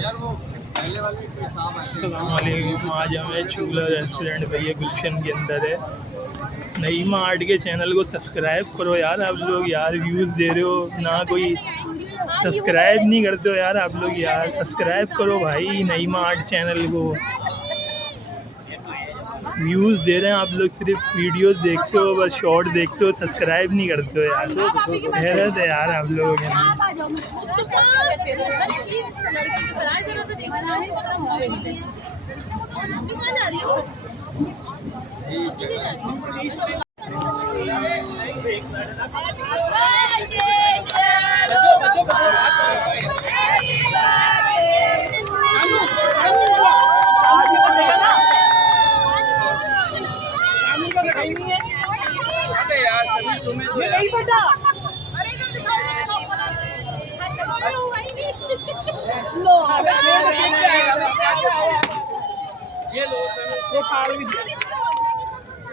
अस्सलामुअलैकुम। आज हमें चूल्हा रेस्टोरेंट भैया गुलशन के अंदर है। नईमा आर्ट के चैनल को सब्सक्राइब करो यार आप लोग, यार व्यूज़ दे रहे हो ना, कोई सब्सक्राइब नहीं करते हो यार आप लोग, यार सब्सक्राइब करो भाई नईमा आर्ट चैनल को। व्यूज़ दे रहे हैं आप लोग, सिर्फ वीडियोस देखते हो, बस शॉर्ट देखते हो, सब्सक्राइब नहीं करते हो यार। हैरत है यार आप लोगों के।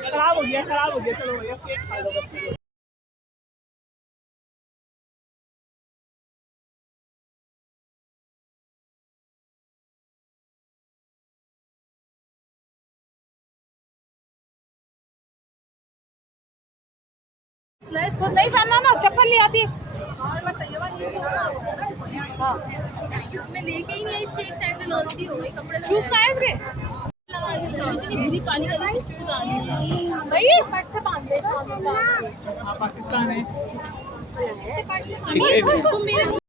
खराब हो गया चलो भैया केक खा लो। खुद नहीं पहनना ना, चप्पल ले आती। मैं लेके ही नहीं, इसके एक साइड में लॉन्ची हो गई कपड़े चूज का है इसके इतनी बुरी काली वाली भाई पट से बांध दे। पाकिस्तान है। तुम मेरे